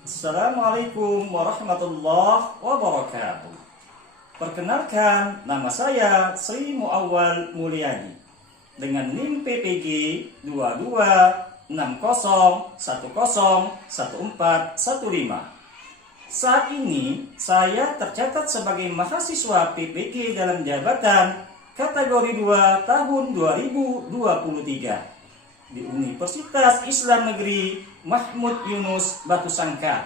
Assalamualaikum warahmatullahi wabarakatuh. Perkenalkan, nama saya Sri Muawwal Mulyadi dengan NIM PPG 2260101415. Saat ini saya tercatat sebagai mahasiswa PPG dalam jabatan kategori 2 tahun 2023 di Universitas Islam Negeri Mahmud Yunus Batu Sangkar.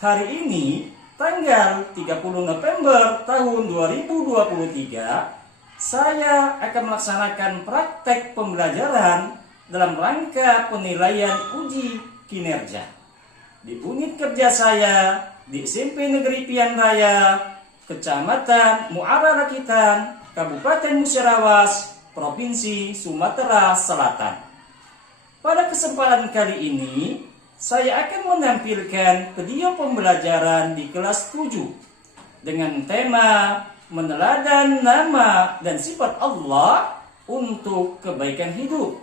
Hari ini tanggal 30 November tahun 2023, saya akan melaksanakan praktek pembelajaran dalam rangka penilaian uji kinerja di unit kerja saya di SMP Negeri Pian Raya, Kecamatan Muara Rakitan, Kabupaten Musyarawat, Provinsi Sumatera Selatan. Pada kesempatan kali ini, saya akan menampilkan video pembelajaran di kelas 7 dengan tema meneladan nama dan sifat Allah untuk kebaikan hidup.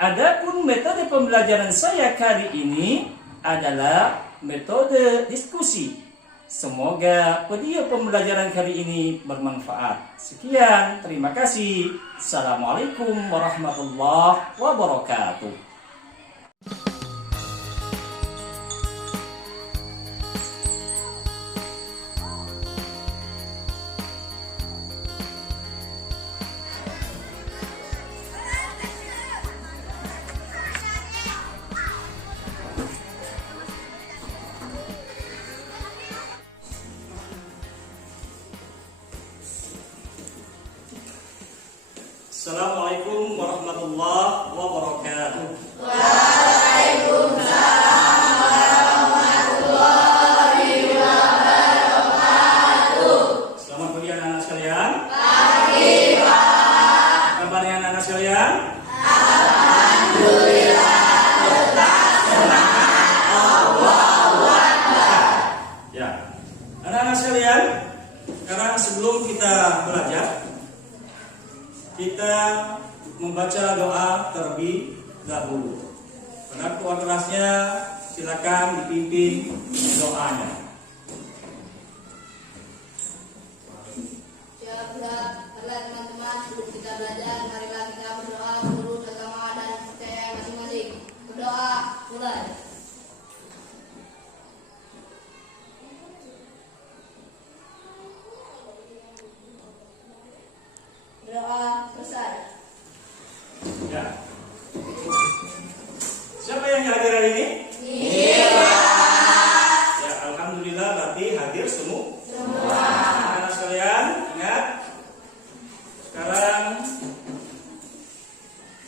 Adapun metode pembelajaran saya kali ini adalah metode diskusi. Semoga video pembelajaran kali ini bermanfaat. Sekian, terima kasih. Assalamualaikum warahmatullahi wabarakatuh. Assalamualaikum warahmatullahi wabarakatuh. Waalaikumsalam warahmatullahi wabarakatuh. Selamat pagi anak-anak sekalian. Pagi, Pak. Kabarnya anak-anak sekalian? Alhamdulillah, tetap semangat. Allahu Akbar. Ya, anak-anak sekalian, sekarang sebelum kita belajar, kita membaca doa terlebih dahulu. Pada tuan kelasnya silakan dipimpin doanya. Baiklah teman-teman, sebelum kita belajar, marilah kita berdoa menurut agama dan percaya masing-masing. Berdoa, mulai. Berdoa selesai. Ya. Siapa yang hadir hari ini? Iya. Ya, alhamdulillah berarti hadir semua. Semua. Anak sekalian, ingat. Sekarang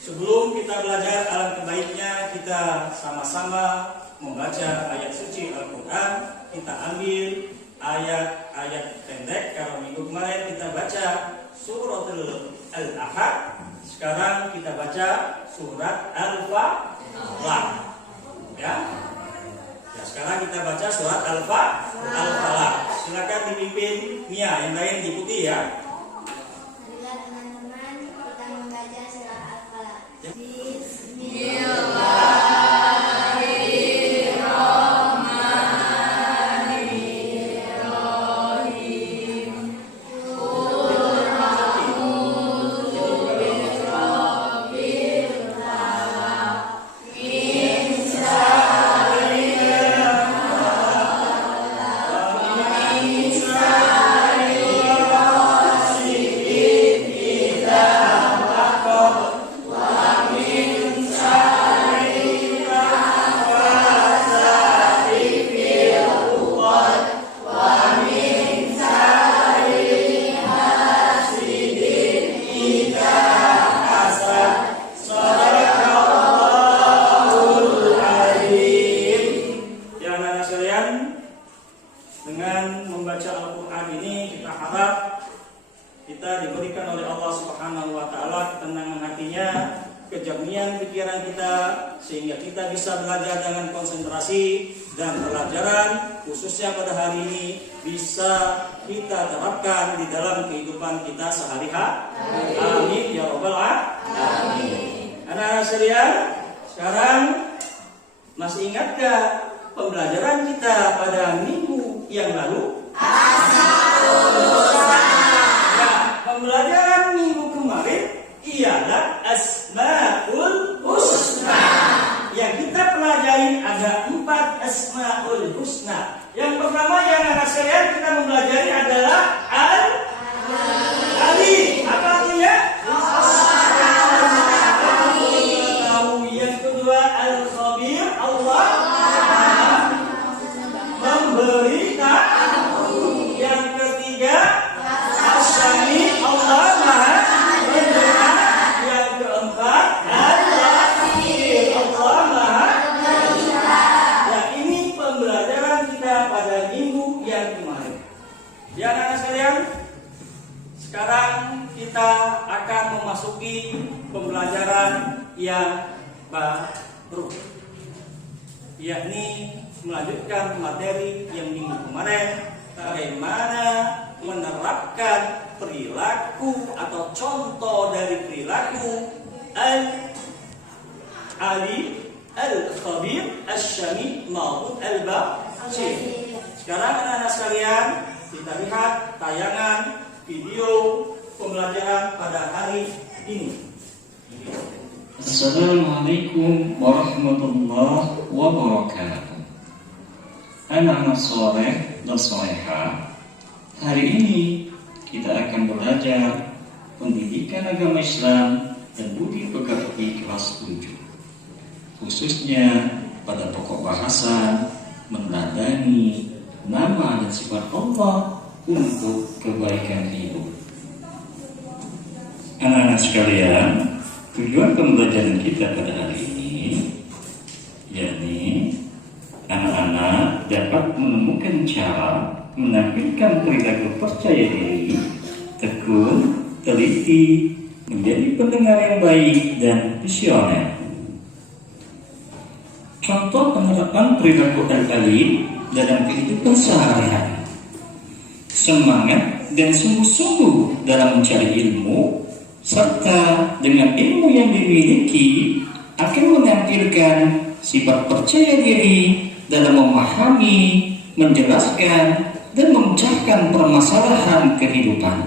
sebelum kita belajar, alangkah baiknya kita sama-sama membaca ayat suci Al-Quran. Kita ambil ayat-ayat pendek. Kalau minggu kemarin kita baca suratul Al-Ahad, sekarang kita baca surat Al-Falaq. Ya. Ya, sekarang kita baca surat Al-Falaq. Silakan dipimpin Mia, yang lain diikuti ya. Marilah teman-teman kita membaca surat Al-Falaq. Dengan membaca Al-Quran ini kita harap kita diberikan oleh Allah Subhanahu wa Ta'ala ketenangan hatinya, kejernihan pikiran kita, sehingga kita bisa belajar dengan konsentrasi dan pelajaran khususnya pada hari ini bisa kita terapkan di dalam kehidupan kita sehari-hari. Amin ya rabbal alamin. Anak-anak sekalian, sekarang masih ingat gak pembelajaran kita pada minggu yang lalu? Ya, pembelajaran minggu kemarin ialah Asmaul Husna. Yang kita pelajari ada 4 Asmaul Husna. Yang pertama yang anak sekalian kita mempelajari adalah Ali. Apa artinya? Yang kedua Al-Khabir, Allah memberitahu. Yang ketiga As-Sami, Allah Maha mendengar. Yang keempat Al-Latif, Allah Maha melihat. Ya, ini pembelajaran kita pada minggu yang kemarin. Ya anak sekalian, sekarang kita akan memasuki pembelajaran yang baru, yakni melanjutkan materi yang minggu kemarin, bagaimana menerapkan perilaku atau contoh dari perilaku Al-Ali, Al-Khabir, As-Syami maupun Al-Basir. Sekarang anak-anak sekalian, kita lihat tayangan video pembelajaran pada hari ini. Assalamualaikum warahmatullahi wabarakatuh. Anak-anak soleh dan soleha, hari ini kita akan belajar pendidikan agama Islam dan budi pekerti kelas 7, khususnya pada pokok bahasan meneladani nama dan sifat Allah untuk kebaikan hidup. Anak-anak sekalian, tujuan pembelajaran kita pada hari ini yakni anak-anak dapat menemukan cara menampilkan perilaku percaya diri, tekun, teliti, menjadi pendengar yang baik dan visioner. Contoh penerapan perilaku al-ali dalam kehidupan sehari-hari: semangat dan sungguh-sungguh dalam mencari ilmu, serta dengan ilmu yang dimiliki akan menampilkan sifat percaya diri dalam memahami, menjelaskan, dan memecahkan permasalahan kehidupan.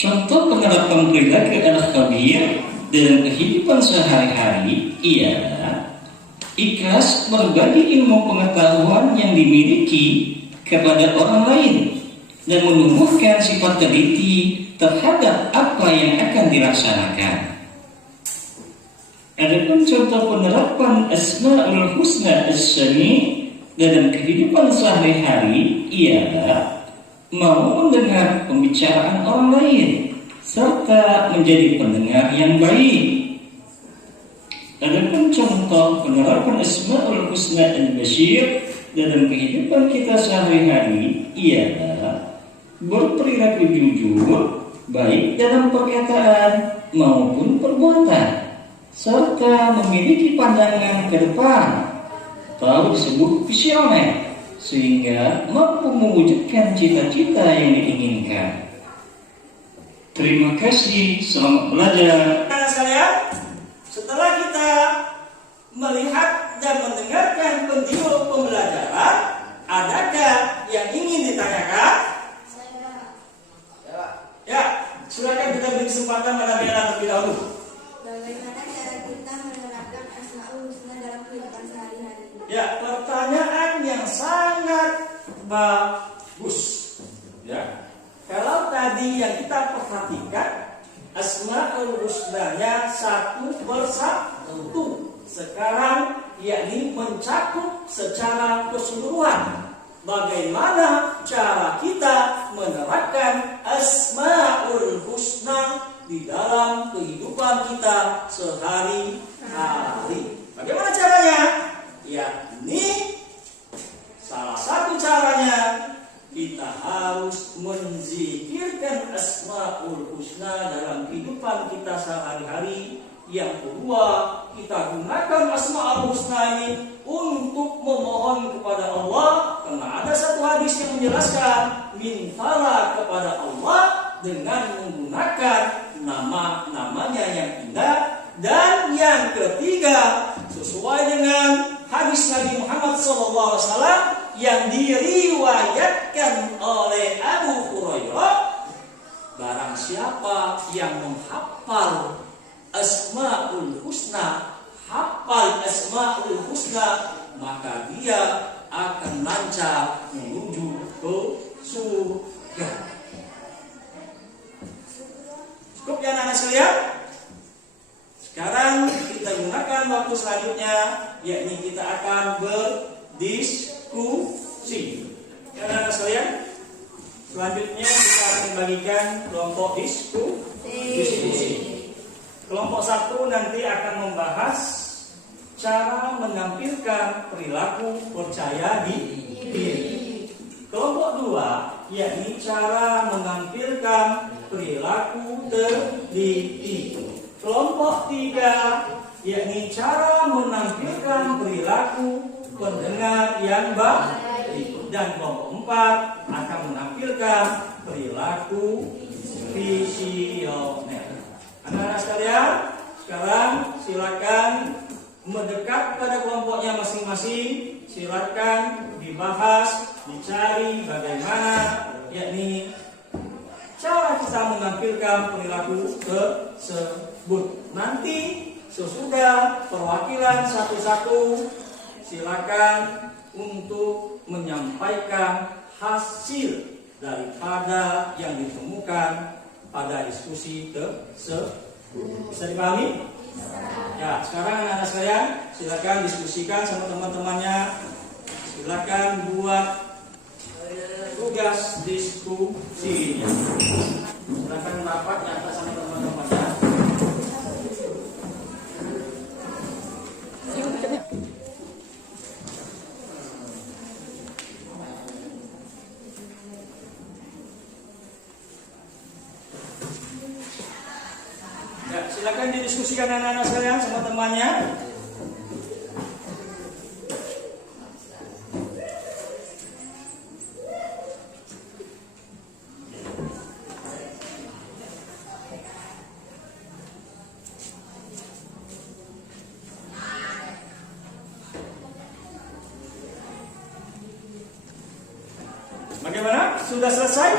Contoh penerapan perilaku al-khabir dalam kehidupan sehari-hari ialah ikhlas berbagi ilmu pengetahuan yang dimiliki kepada orang lain dan menumbuhkan sifat teliti terhadap apa yang akan dilaksanakan. Adapun contoh penerapan Asmaul Husna As-Sami dalam kehidupan sehari-hari ialah mau mendengar pembicaraan orang lain serta menjadi pendengar yang baik. Adapun contoh penerapan Asmaul Husna Al-Basir dalam kehidupan kita sehari-hari ialah berperilaku jujur, baik dalam perkataan maupun perbuatan, serta memiliki pandangan ke depan, atau disebut visioner, sehingga mampu mewujudkan cita-cita yang diinginkan. Terima kasih, selamat belajar. Anak sekalian, setelah kita melihat dan mendengarkan video pembelajaran, adakah yang ingin ditanyakan? Ya, silakan kita beri kesempatan pada Mela terlebih dahulu. Bagaimana cara kita menerapkan Asmaul Husna dalam kehidupan sehari-hari? Ya, pertanyaan yang sangat bagus. Ya, kalau tadi yang kita perhatikan Asmaul Husnanya satu persatu, sekarang yakni mencakup secara keseluruhan. Bagaimana cara kita menerapkan Asmaul Husna di dalam kehidupan kita sehari-hari? Bagaimana caranya? Yakni salah satu caranya kita harus menzikirkan Asmaul Husna dalam kehidupan kita sehari-hari. Yang kedua, kita gunakan Asmaul Husna ini untuk memohon kepada Allah, karena ada satu hadis yang menjelaskan mintalah kepada Allah dengan menggunakan nama-namanya yang indah. Dan yang ketiga, sesuai dengan hadis Nabi Muhammad SAW yang diriwayatkan oleh Abu Hurairah, barang siapa yang menghafal Asmaul Husna, hafal Asmaul Husna, maka dia akan lancar menuju ke surga. Cukup ya anak-anak sekalian? Sekarang kita gunakan waktu selanjutnya, yakni kita akan berdiskusi. Ya anak-anak sekalian, selanjutnya kita akan bagikan kelompok diskusi. Kelompok 1 nanti akan membahas cara menampilkan perilaku percaya diri. Kelompok 2 yakni cara menampilkan perilaku teliti. Kelompok 3 yakni cara menampilkan perilaku pendengar yang baik. Dan kelompok 4 akan menampilkan perilaku visioner. Anak-anak sekalian, sekarang silakan mendekat pada kelompoknya masing-masing. Silakan dibahas, dicari bagaimana yakni cara kita menampilkan perilaku tersebut. Nanti sesudah perwakilan satu-satu, silakan untuk menyampaikan hasil daripada yang ditemukan pada diskusi tersebut. Bisa dipahami? Ya, sekarang anak-anak sekalian, silakan diskusikan sama teman-temannya. Silakan buat tugas diskusinya. Silakan rapat nyata sama teman-temannya. Ya, silakan didiskusikan anak-anak sekalian sama temannya. Bagaimana? Sudah selesai?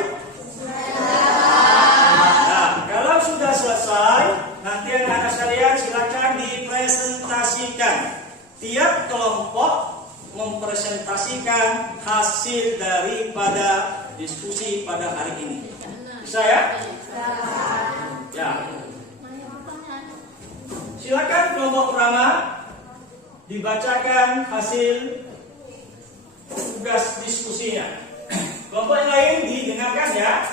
Nah, kalau sudah selesai, nanti anak-anak sekalian silakan dipresentasikan. Tiap kelompok mempresentasikan hasil daripada diskusi pada hari ini. Bisa ya? Ya. Silakan kelompok pertama dibacakan hasil tugas diskusinya. Kelompok yang lain didengarkan ya.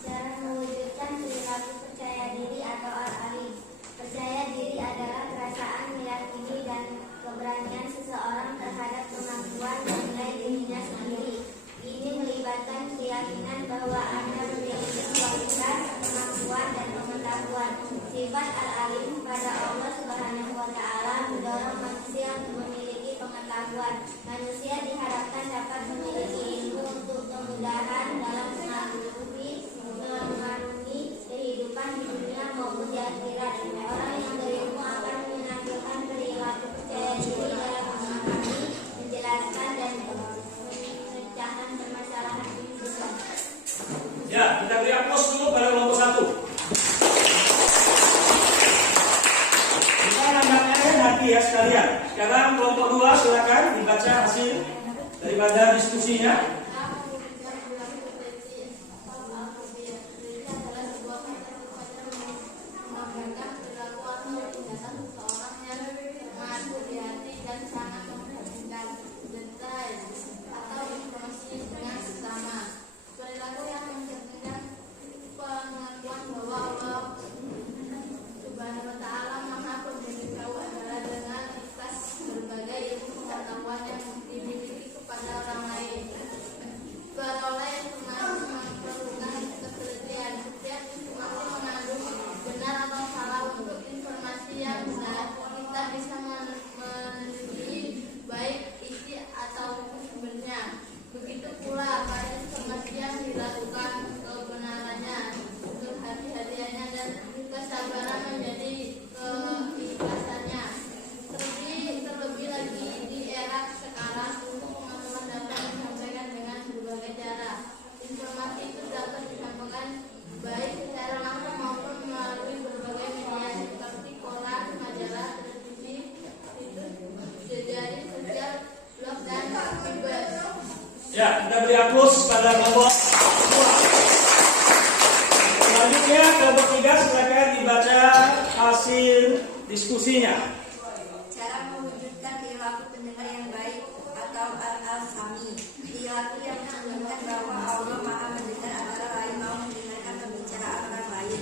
Cara mewujudkan perilaku percaya diri atau al-alim. Percaya diri adalah perasaan meyakini dan keberanian seseorang terhadap kemampuan dan nilai dirinya sendiri. Ini melibatkan keyakinan bahwa Anda memiliki kualitas, kemampuan, dan pengetahuan. Sifat al-alim pada Allah Subhanahu wa Ta'ala mendorong manusia untuk memiliki pengetahuan. Manusia diharapkan dapat memiliki ilmu untuk kemudahan dalam mengarungi kehidupan di dunia maupun di akhirat. Orang yang berilmu akan menampilkan perilaku percaya diri dalam memahami, menjelaskan, dan memecahkan permasalahan kehidupan. Ya, kita beri aplaus dulu pada kelompok 1. Kita nampaknya nanti ya sekalian. Sekarang kelompok 2 silakan dibaca hasil daripada diskusinya. pada kelompok 2. Selanjutnya kelompok 3 silakan dibaca hasil diskusinya. Cara mewujudkan perilaku pendengar yang baik atau al-sami. Perilaku yang menunjukkan bahwa Allah Maha mendengar antara lain mau mendengarkan pembicaraan orang lain.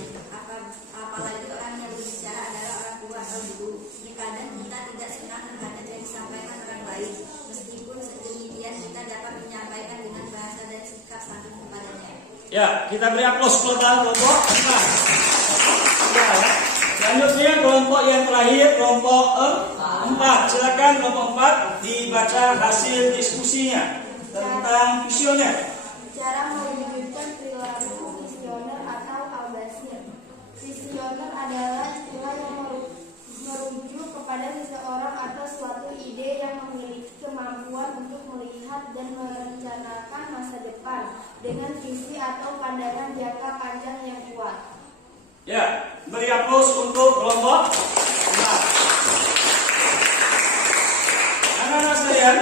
Apalagi orang yang berbicara adalah orang tua atau guru. Terkadang kita tidak senang terhadap yang disampaikan orang lain. Meskipun sedemikian kita dapat menyampaikan dengan bahasa dan sikap santun kepadanya. Ya, kita beri aplaus kepada kelompok 4. Ya. Selanjutnya kelompok yang terakhir, kelompok 4. Silakan kelompok 4 dibaca hasil diskusinya tentang visioner. Cara mewujudkan perilaku visioner atau al-basir. Visioner adalah istilah yang merujuk kepada seseorang atau suatu ide yang memiliki kemampuan untuk melihat dan merencanakan masa depan dengan visi atau pandangan jangka panjang yang kuat. Ya, beri aplaus untuk kelompok 4. Anak-anak sekalian,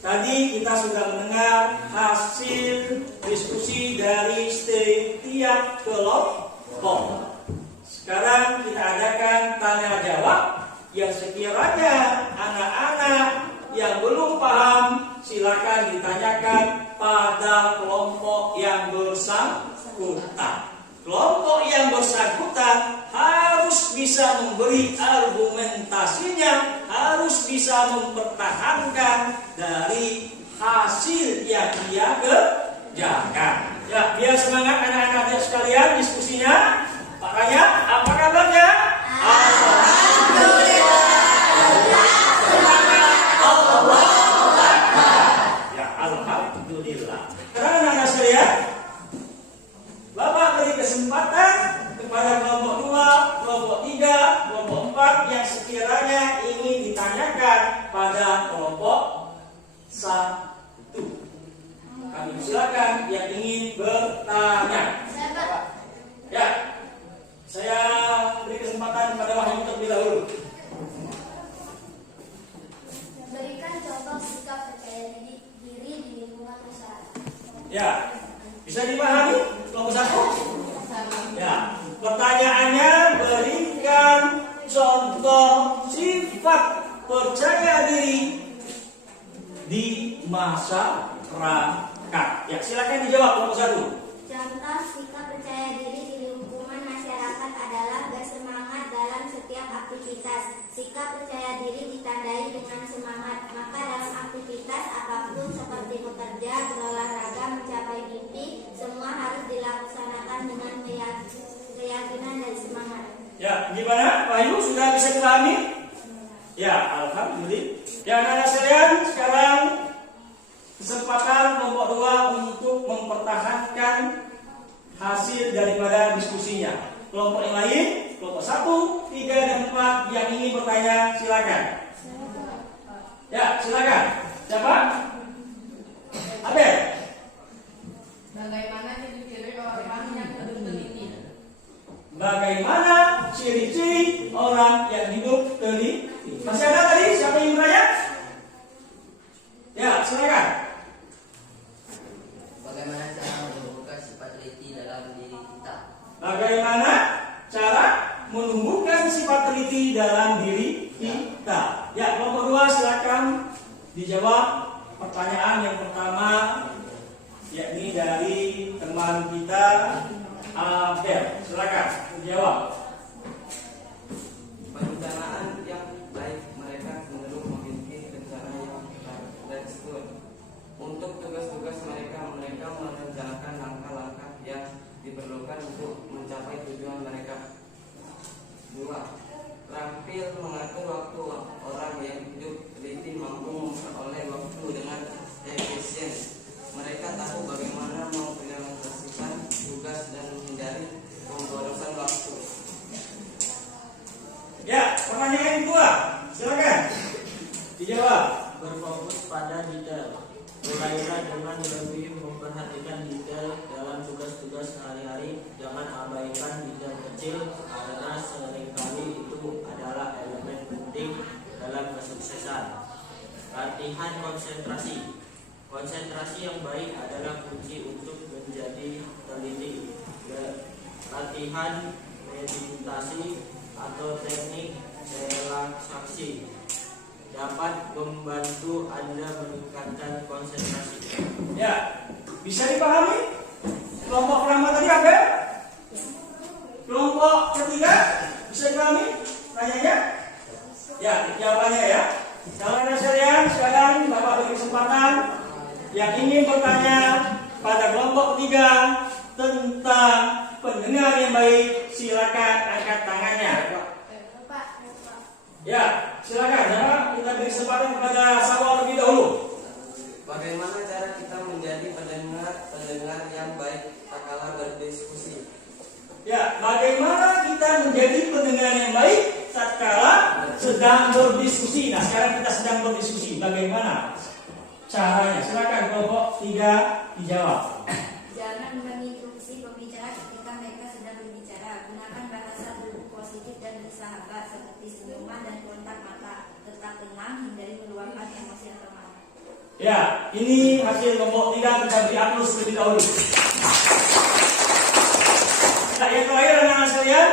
tadi kita sudah mendengar hasil diskusi dari setiap kelompok. Sekarang kita adakan tanya jawab yang sekiranya anak-anak yang belum paham silakan ditanyakan pada kelompok yang bersangkutan. Kelompok yang bersangkutan harus bisa memberi argumentasinya, harus bisa mempertahankan dari hasil yang dia kerjakan. Ya, biar semangat anak-anak sekalian diskusinya. Makanya, apa kabarnya? Ya, alhamdulillah. Karena anak-anak sekalian, Bapak beri kesempatan kepada kelompok 2, kelompok 3, kelompok 4 yang sekiranya ingin ditanyakan pada kelompok 1. Kami silakan yang ingin bertanya. Ya, saya beri kesempatan kepada Wahyu terlebih dahulu. Berikan contoh sikap percaya diri di lingkungan masyarakat. Ya, bisa dipahami kelompok 1? Ya, pertanyaannya berikan contoh sifat percaya diri di masyarakat. Ya, silakan dijawab kelompok 1. Contoh sikap percaya diri di lingkungan masyarakat adalah bersemangat dalam setiap aktivitas. Sikap percaya diri ditandai dengan semangat, maka dalam aktivitas apapun seperti bekerja, berolahraga, mencapai mimpi, semua harus dilaksanakan dengan keyakinan dan semangat. Ya, gimana? Wahyu sudah bisa dipahami? Ya, alhamdulillah. Ya, anak-anak sekalian, sekarang kesempatan kelompok 2 untuk mempertahankan hasil daripada diskusinya. Kelompok yang lain, kelompok 1, 3, dan 4 yang ingin bertanya, silakan. Ya, silakan. Siapa? Abel. Bagaimana ciri-ciri orang yang hidup teliti? Bagaimana ciri-ciri orang yang hidup teliti? Masih ada tadi? Siapa yang bertanya? Ya, silakan. Bagaimana cara menumbuhkan sifat teliti dalam diri kita? Bagaimana cara menumbuhkan sifat teliti dalam diri kita? Ya, kelompok 2 silakan dijawab pertanyaan yang pertama, yakni dari teman kita Abel. Silakan dijawab. Perencanaan yang baik, mereka cenderung memiliki rencana yang terstruktur. Untuk tugas-tugas mereka merencanakan langkah-langkah yang diperlukan untuk mencapai tujuan mereka. 2. Terampil mengatur waktu. Orang yang hidup teliti mampu memperoleh waktu dengan efisien. Mereka tahu bagaimana mengimplementasikan tugas dan menghindari pemborosan waktu. Ya, pertanyaan yang kedua, silakan dijawab. Berfokus pada detail. Mulailah dengan lebih memperhatikan detail dalam tugas-tugas sehari-hari. Jangan abaikan detail kecil karena seringkali itu adalah elemen penting dalam kesuksesan. Latihan konsentrasi. Konsentrasi yang baik adalah kunci untuk menjadi teliti. Latihan meditasi atau teknik relaksasi dapat membantu Anda meningkatkan konsentrasi. Ya, bisa dipahami? Kelompok pertama tadi apa? Kelompok ketiga bisa dipahami? Tanyanya? Ya, jawabannya ya. Kalau Anda sekalian, sekarang Bapak beri kesempatan yang ingin bertanya pada kelompok ketiga tentang pendengar yang baik, silakan angkat tangannya. Ya, silakan. Ya, kita beri kesempatan kepada Sawal lebih dahulu. Bagaimana cara kita menjadi pendengar yang baik tak kalah berdiskusi? Ya, bagaimana kita menjadi pendengar yang baik tatkala sedang berdiskusi? Nah, sekarang kita sedang berdiskusi. Bagaimana caranya? Silakan kelompok 3 dijawab. Jangan menginterupsi pembicara ketika mereka sedang berbicara. Gunakan bahasa positif dan bersahabat seperti senyuman dan kontak mata. Tetap tenang, hindari meluapkan emosi atau marah. Ya, ini hasil kelompok 3 kita beri aplaus terlebih dahulu. Nah, yang terakhir anak-anak sekalian,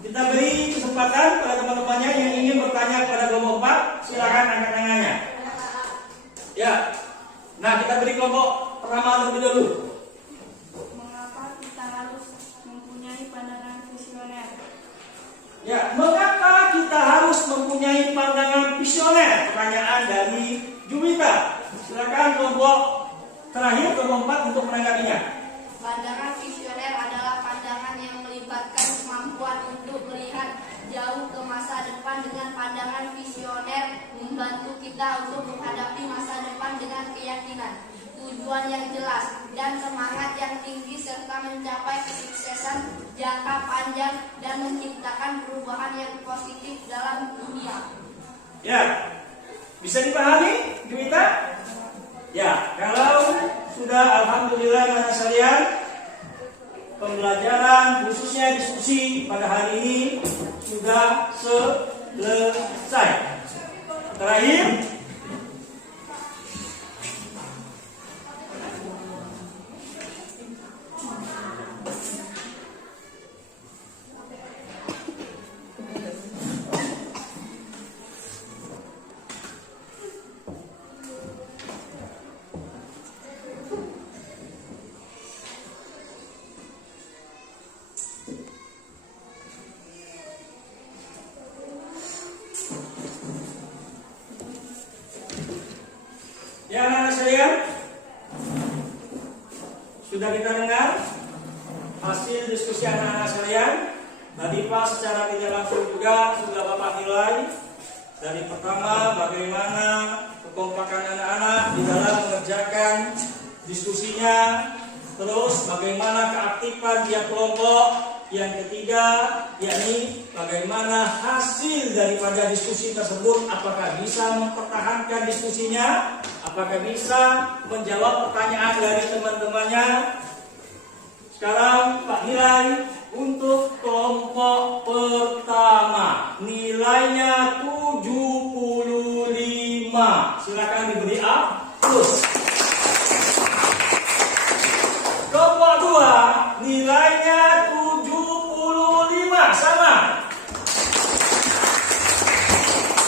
kita beri kesempatan pada teman-temannya yang ingin bertanya kepada kelompok 4, silakan angkat tangannya. Ya, nah kita beri kelompok pertama terlebih dahulu. Mengapa kita harus mempunyai pandangan visioner? Ya, mengapa kita harus mempunyai pandangan visioner? Pertanyaan dari Juwita. Silakan kelompok terakhir, kelompok 4 untuk menanggapinya. Pandangan visioner adalah pandangan yang melibatkan kemampuan untuk melihat jauh ke masa depan. Dengan pandangan visioner membantu kita untuk menghadapi masa depan dengan keyakinan, tujuan yang jelas, dan semangat yang tinggi serta mencapai kesuksesan jangka panjang dan menciptakan perubahan yang positif dalam dunia. Ya, bisa dipahami, Juwita? Ya, kalau sudah alhamdulillah anak sekalian, pembelajaran khususnya diskusi pada hari ini sudah selesai. Terakhir, ya anak-anak sekalian, sudah kita dengar hasil diskusi anak-anak sekalian. Tadi Pak secara tidak langsung juga sudah Bapak nilai. Dari pertama, bagaimana kekompakan anak-anak di dalam mengerjakan diskusinya. Terus bagaimana keaktifan tiap kelompok. Yang ketiga, yakni bagaimana hasil daripada diskusi tersebut. Apakah bisa mempertahankan diskusinya? Apakah bisa menjawab pertanyaan dari teman-temannya? Sekarang Pak nilai untuk kelompok pertama. Nilainya 75. Silakan diberi A plus. Kelompok 2 nilainya 75, sama.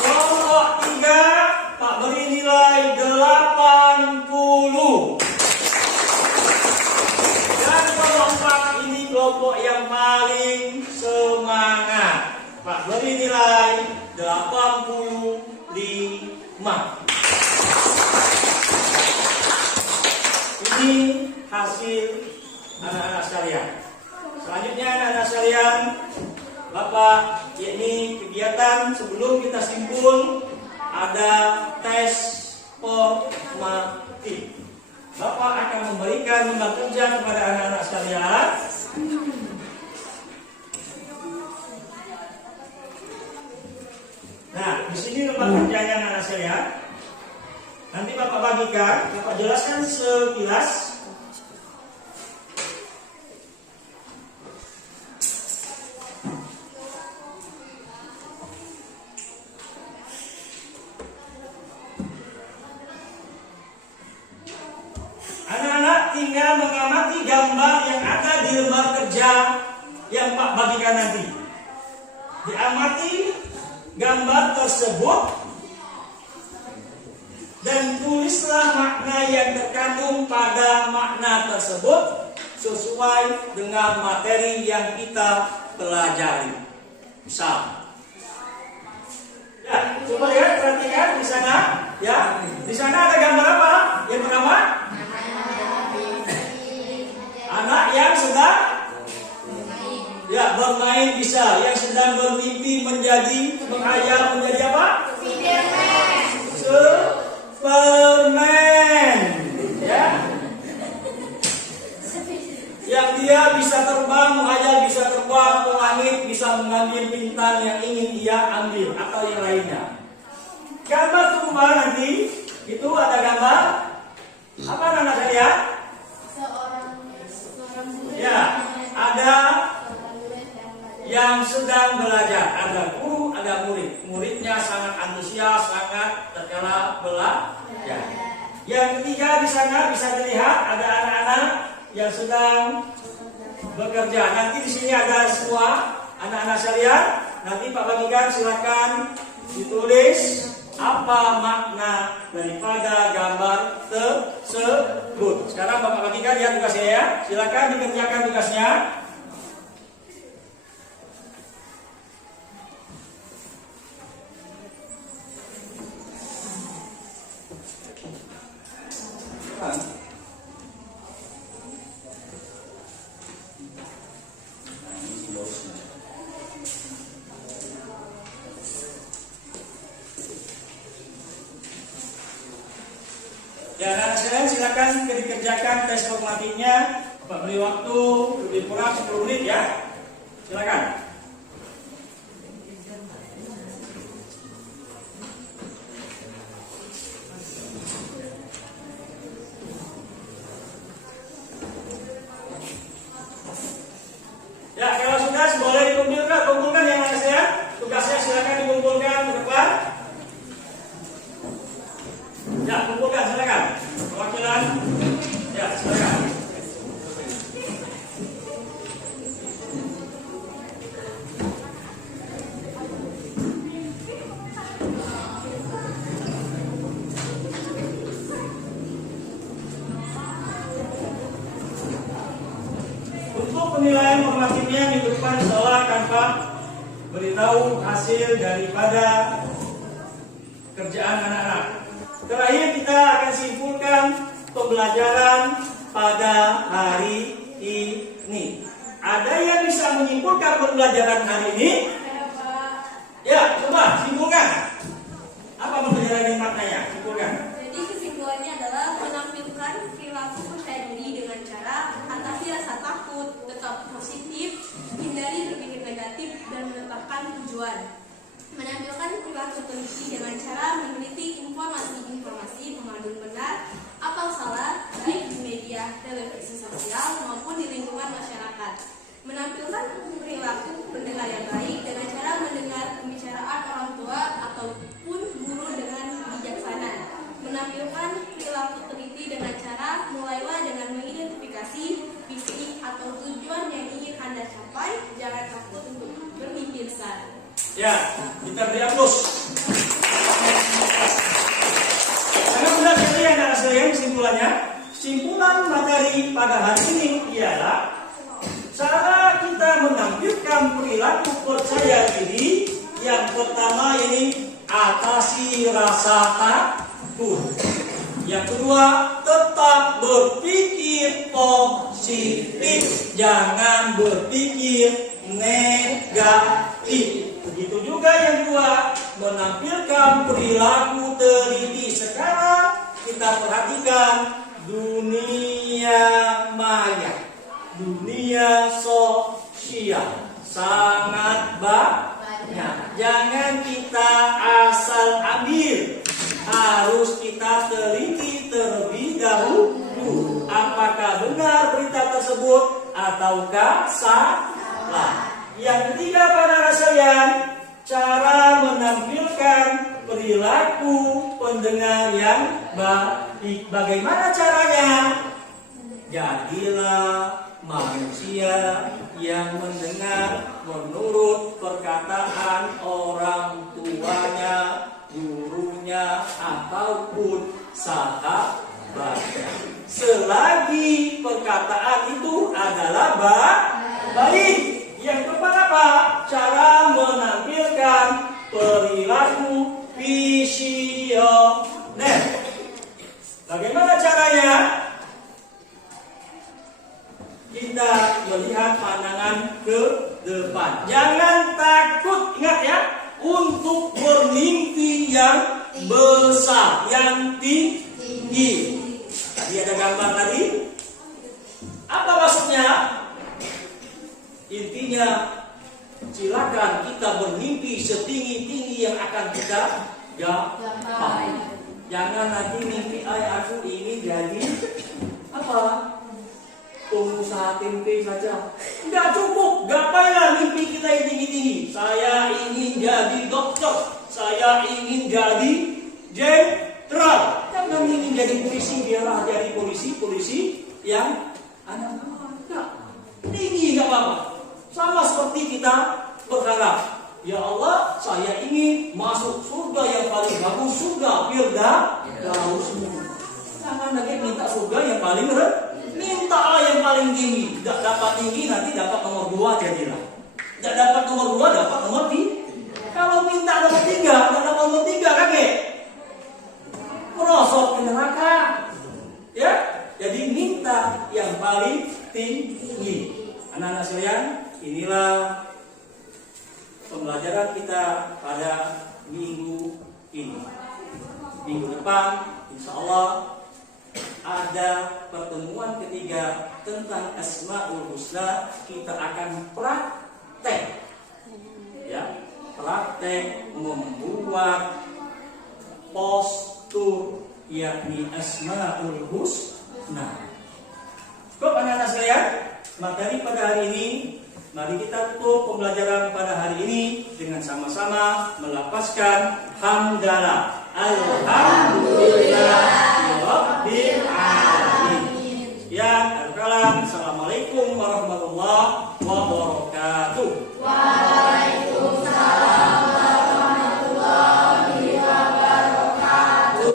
Kelompok 3 Pak beri nilai 80. Dan kelompok ini kelompok yang paling semangat. Pak beri nilai 85. Ini hasil anak-anak sekalian. Selanjutnya anak-anak sekalian, Bapak, yakni kegiatan sebelum kita simpul ada tes formatif. Bapak akan memberikan lembar kerja kepada anak-anak sekalian. Nah, di sini lembar kerjanya anak-anak sekalian. Nanti Bapak bagikan, Bapak jelaskan sekilas. yang Pak bagikan nanti. Diamati gambar tersebut dan tulislah makna yang terkandung pada makna tersebut sesuai dengan materi yang kita pelajari. Misal, ya, coba lihat, perhatikan di sana, ya. Di sana ada gambar apa? Yang pertama, anak yang sedang bermain bisa, yang sedang bermimpi menjadi menghayal menjadi apa? Superman, ya. Yang dia bisa terbang, menghayal bisa terbang ke langit, bisa mengambil bintang yang ingin dia ambil atau yang lainnya. Gambar kedua nanti itu ada gambar apa anak saya? Ya, ada yang sedang belajar, ada guru, ada murid. Muridnya sangat antusias, sangat terkena belajar. Yang ketiga di sana bisa dilihat ada anak-anak yang sedang bekerja. Nanti di sini ada semua anak-anak sekalian. Nanti Pak bagikan, silakan ditulis apa makna daripada gambar tersebut. Sekarang Bapak bagikan lihat tugasnya ya. Silakan dikerjakan tugasnya. Ya, anak sekalian silakan dikerjakan tes formatifnya. Bapak beri waktu lebih kurang 10 menit ya. Silakan. Ya, kalau sudah boleh kumpulkan yang anak saya. Tugasnya silakan dikumpulkan ke depan. Ya, kumpulkan silakan. Perwakilan. Ya, silakan. Untuk penilaian formatifnya minggu depan insyaallah akan Pak beritahu hasil daripada kerjaan anak-anak. Terakhir kita akan simpulkan pembelajaran pada hari ini. Ada yang bisa menyimpulkan pembelajaran hari ini? Ya, coba simpulkan. Apa pembelajaran ini maknanya? Simpulkan. Jadi kesimpulannya adalah menampilkan perilaku percaya diri dengan cara atasi rasa takut, tetap positif, hindari berpikir negatif, dan menetapkan tujuan. Menampilkan perilaku teliti dengan cara meneliti informasi-informasi mengandung benar atau salah, baik di media televisi sosial maupun di lingkungan masyarakat. Menampilkan perilaku pendengar yang baik dengan cara mendengar pembicaraan orang tua ataupun guru dengan bijaksana. Menampilkan perilaku teliti dengan cara mulailah dengan mengidentifikasi visi atau tujuan yang ingin Anda capai. Jangan takut untuk bermimpi besar. Ya, kita beri aplaus. Karena benar sekali anak saya kesimpulannya. Simpulan materi pada hari ini ialah cara kita menampilkan perilaku percaya diri. Yang pertama ini atasi rasa takut. Yang kedua, tetap berpikir positif, jangan berpikir negatif. Begitu juga yang kedua, menampilkan perilaku teliti. Sekarang kita perhatikan dunia maya, dunia sosial sangat banyak. Jangan kita asal ambil, harus kita teliti terlebih dahulu. Apakah benar berita tersebut ataukah salah? Yang ketiga pada sekalian, cara menampilkan perilaku pendengar yang baik. Bagaimana caranya? Jadilah manusia yang mendengar menurut perkataan orang tuanya, gurunya, ataupun sahabatnya. Selagi perkataan itu adalah baik. Yang keempat apa? Cara menampilkan perilaku visioner. Bagaimana caranya? Kita melihat pandangan ke depan. Jangan takut, ingat ya, untuk bermimpi yang besar, yang tinggi. Tadi ada gambar tadi. Apa maksudnya? Intinya, silakan kita bermimpi setinggi-tinggi yang akan kita gapai. Jangan nanti mimpi aku ingin jadi apa? Pengusaha tempe saja. Enggak cukup, gapailah mimpi kita yang tinggi-tinggi. Saya ingin jadi dokter, saya ingin jadi jenderal. Jangan ingin jadi polisi, biarlah jadi polisi yang anak-anak. Enggak, tinggi enggak apa-apa. Sama seperti kita berharap, ya Allah, saya ingin masuk surga yang paling bagus, surga Firdaus. Jangan lagi minta surga yang paling rendah, mintalah yang paling tinggi. Tidak dapat tinggi, nanti dapat nomor 2 jadilah. Tidak dapat nomor 2, dapat nomor 3. Kalau minta nomor 3, tidak dapat nomor 3, kakek merosot ke neraka. Ya, jadi minta yang paling tinggi. Anak-anak sekalian, inilah pembelajaran kita pada minggu ini. Minggu depan, insya Allah ada pertemuan ketiga tentang Asmaul Husna. Kita akan praktek, ya, praktek membuat postur, yakni Asmaul Husna. Cukup anak-anak sekalian, materi pada hari ini. Mari kita tutup pembelajaran pada hari ini dengan sama-sama melafazkan hamdalah. Alhamdulillah rabbil alamin. Ya, Assalamualaikum warahmatullahi wabarakatuh.